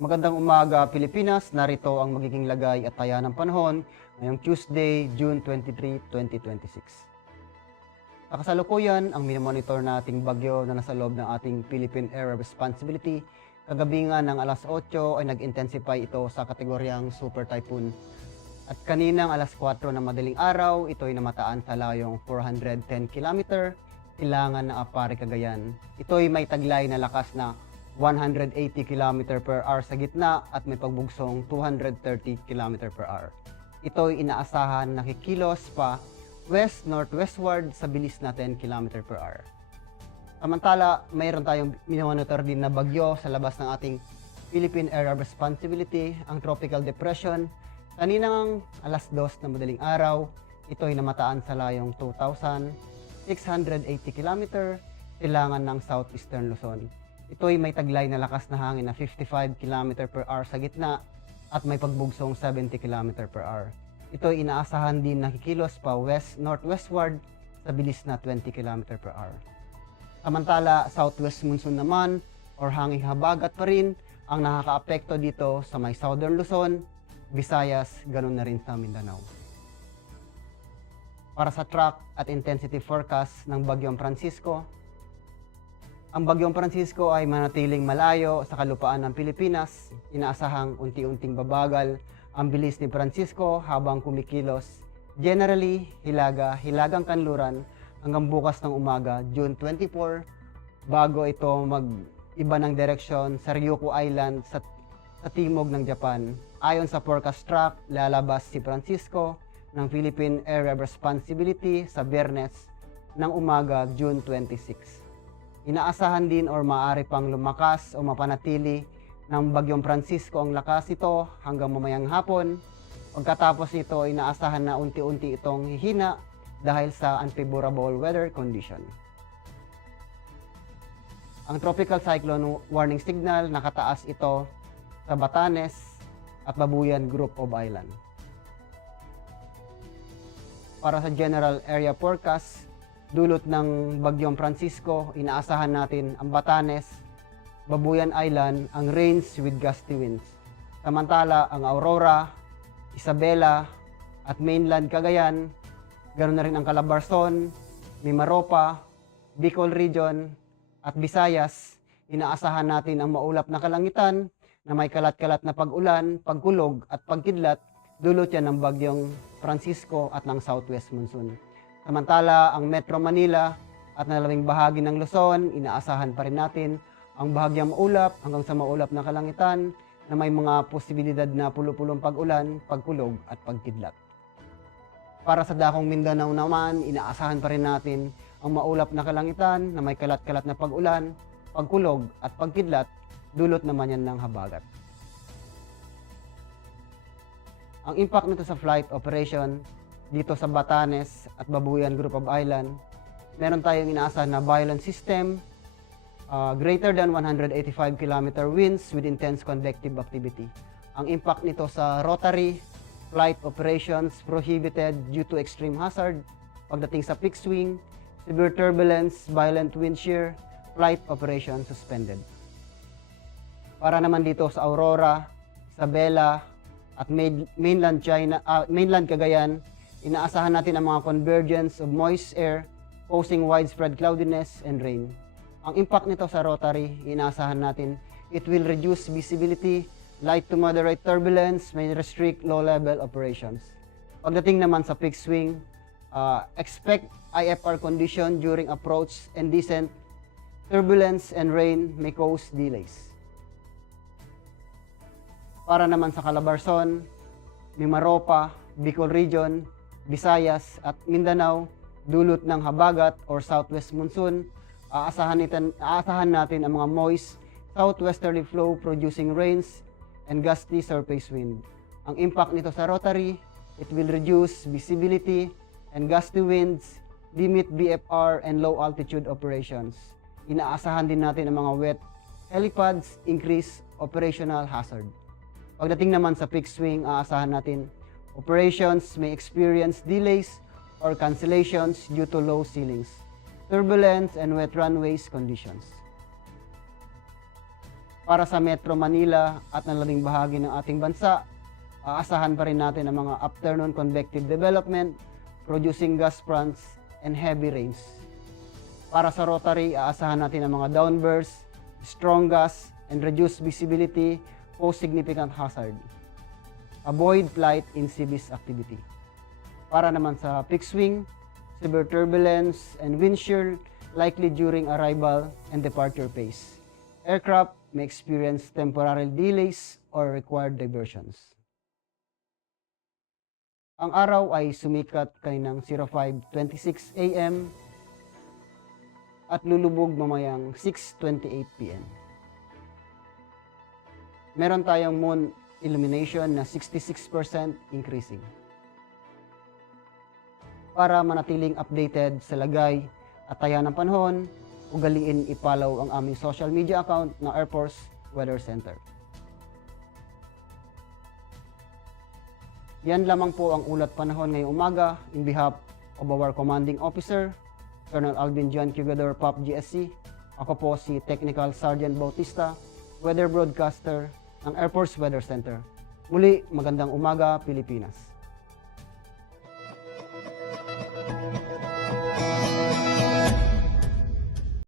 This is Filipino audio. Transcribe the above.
Magandang umaga, Pilipinas. Narito ang magiging lagay at taya ng panahon ngayong Tuesday, June 23, 2026. Sa kasalukuyan, ang minomonitor nating bagyo na nasa loob ng ating Philippine Area of Responsibility, kagabi nga ng alas 8 ay nag-intensify ito sa kategoryang Super Typhoon. At kaninang alas 4 ng madaling araw, ito ay namataan sa layong 410 km, Ilangan ng Apari, Cagayan. Ito ay may taglay na lakas na 180 km per hour sa gitna at may pagbugsong 230 km per hour. Ito ay inaasahan na kikilos pa west-northwestward sa bilis na 10 km per hour. Samantala, mayroon tayong minomonitor din na bagyo sa labas ng ating Philippine Area of Responsibility, ang Tropical Depression. Kaninang alas 2 na madaling araw, ito ay namataan sa layong 2,680 km, Ilangan ng Southeastern Luzon. Ito ay may taglay na lakas na hangin na 55 km per hour sa gitna at may pagbugsong 70 km per hour. Ito ay inaasahan din na kikilos pa west-northwestward sa bilis na 20 km per hour. Samantala, southwest monsoon naman or hanging habagat pa rin ang nakakaapekto dito sa may southern Luzon, Visayas, ganun na rin sa Mindanao. Para sa track at intensity forecast ng Bagyong Francisco, ang Bagyong Francisco ay manatiling malayo sa kalupaan ng Pilipinas. Inaasahang unti-unting babagal ang bilis ni Francisco habang kumikilos. Generally, hilagang kanluran hanggang bukas ng umaga, June 24, bago ito mag-iba ng direksyon sa Ryukyu Island sa timog ng Japan. Ayon sa forecast track, lalabas si Francisco ng Philippine Area of Responsibility sa Biyernes ng umaga, June 26. Inaasahan din or maaari pang lumakas o mapanatili ng Bagyong Francisco ang lakas ito hanggang mamayang hapon. Pagkatapos nito, inaasahan na unti-unti itong hihina dahil sa unfavorable weather condition. Ang tropical cyclone warning signal, nakataas ito sa Batanes at Babuyan Group of Island. Para sa general area forecast, dulot ng Bagyong Francisco, inaasahan natin ang Batanes, Babuyan Island, ang rains with gusty winds. Samantala, ang Aurora, Isabela, at mainland Cagayan, ganoon na rin ang Calabarzon, Mimaropa, Bicol Region, at Visayas, inaasahan natin ang maulap na kalangitan na may kalat-kalat na pag-ulan, pagkulog, at pagkidlat, dulot yan ng Bagyong Francisco at ng southwest monsoon. Samantala, ang Metro Manila at nalawing bahagi ng Luzon, inaasahan pa rin natin ang bahagyang maulap hanggang sa maulap na kalangitan na may mga posibilidad na pulo-pulong pag-ulan, pagkulog at pagkidlat. Para sa dakong Mindanao naman, inaasahan pa rin natin ang maulap na kalangitan na may kalat-kalat na pag-ulan, pagkulog at pagkidlat, dulot naman yan ng habagat. Ang impact nito sa flight operation dito sa Batanes at Babuyan Group of Island, meron tayong inaasahan na violent system, greater than 185 km winds with intense convective activity. Ang impact nito sa rotary, flight operations prohibited due to extreme hazard. Pagdating sa peak swing, severe turbulence, violent wind shear, flight operation suspended. Para naman dito sa Aurora, Isabela, at mainland Cagayan, inaasahan natin ang mga convergence of moist air posing widespread cloudiness and rain. Ang impact nito sa rotary, inaasahan natin, it will reduce visibility, light to moderate turbulence, may restrict low-level operations. Pagdating naman sa peak swing, expect IFR condition during approach and descent, turbulence and rain may cause delays. Para naman sa Calabarzon, Mimaropa, Bicol Region, Visayas at Mindanao, dulot ng habagat or southwest monsoon, aasahan natin ang mga moist southwesterly flow producing rains and gusty surface wind. Ang impact nito sa rotary, it will reduce visibility and gusty winds, limit BFR and low altitude operations. Inaasahan din natin ang mga wet helipads, increase operational hazard. Pagdating naman sa peak swing, aasahan natin operations may experience delays or cancellations due to low ceilings, turbulence, and wet runways conditions. Para sa Metro Manila at nalabing bahagi ng ating bansa, aasahan pa rin natin ang mga afternoon convective development, producing gas fronts, and heavy rains. Para sa rotary, aasahan natin ang mga downbursts, strong gas, and reduced visibility pose significant hazard. Avoid flight in seabees activity. Para naman sa fixed wing, severe turbulence and wind shear likely during arrival and departure phase. Aircraft may experience temporary delays or required diversions. Ang araw ay sumikat kaninang 05:26 AM at lulubog mamayang 6:28 PM. Meron tayong moon illumination na 66% increasing. Para manatiling updated sa lagay at taya ng panahon, ugaliin i-follow ang aming social media account ng Air Force Weather Center. Yan lamang po ang ulat panahon ngayong umaga in behalf of our Commanding Officer, Colonel Alvin John Cugador, POP GSC. Ako po si Technical Sergeant Bautista, Weather Broadcaster ng Air Force Weather Center. Muli, magandang umaga, Pilipinas.